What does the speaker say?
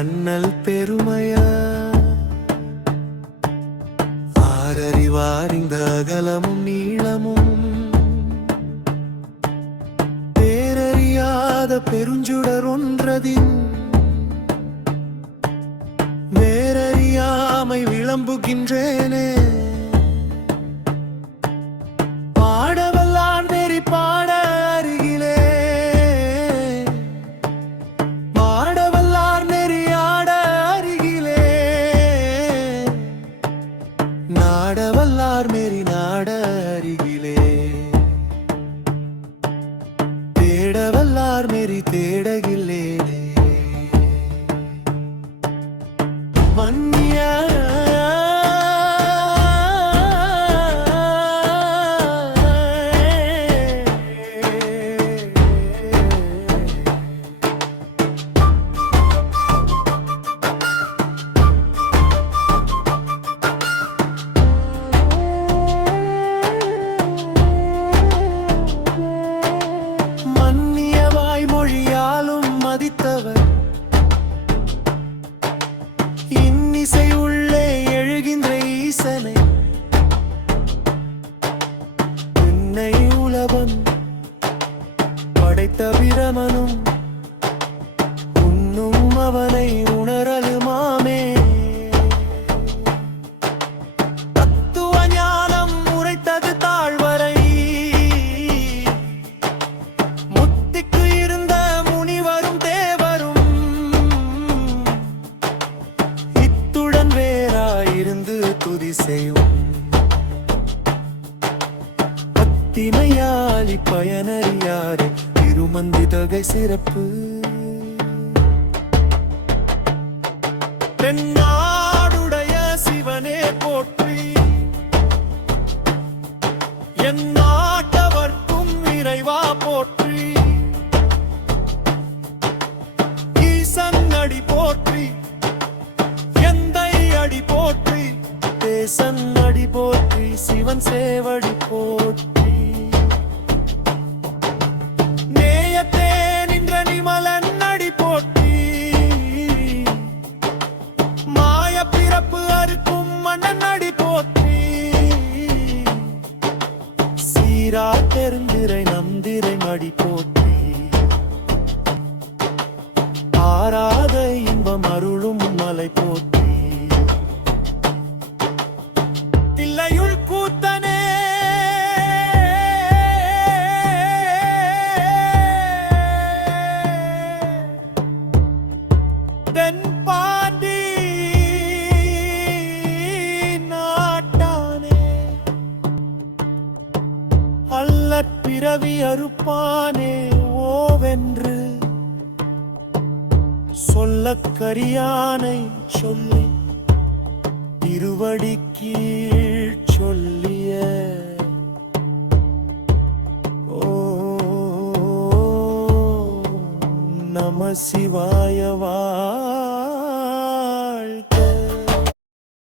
வாரிங்கள் அண்ணல் பெருமையா? ஆரறிவாரிந்த அகலமும் நீளமும் பேரறியாத பெருஞ்சுடர் ஒன்றதின் வேறறியாமை விளம்புகின்றேனே. நாடவல்லார் மேரி நாட அருகிலே தேடவல்லார் மேரி தே படைத்த பிரமனும் உன்னும் அவனை உணரலுமாமே தத்துவ ஞானம் உரைத்தது தாழ்வரை. முத்திக்கு இருந்த முனிவரும் தேவரும் இத்துடன் வேறாயிருந்து துதி செய்வோம். பத்திமையாலி பயனறியாரே. சுமந்தி தொகை சிறப்பு. தென்னாடுடைய சிவனே போற்றி. என் நாட்டவர்க்கும் இறைவா போற்றி. ஈசன் அடி போற்றி. எந்தை அடி போற்றி. தேசன் அடி போற்றி. சிவன் சேவடி பெருந்திரை நந்திரை மடி போற்றி. ஆராத இன்பம் அருளும் மலை போற்றி. அல்லற் அறுப்பானே ஓவென்று. சொல்ல கரியானை சொல்லி திருவடி கீழ் சொல்லிய. ஓ நம சிவாயவா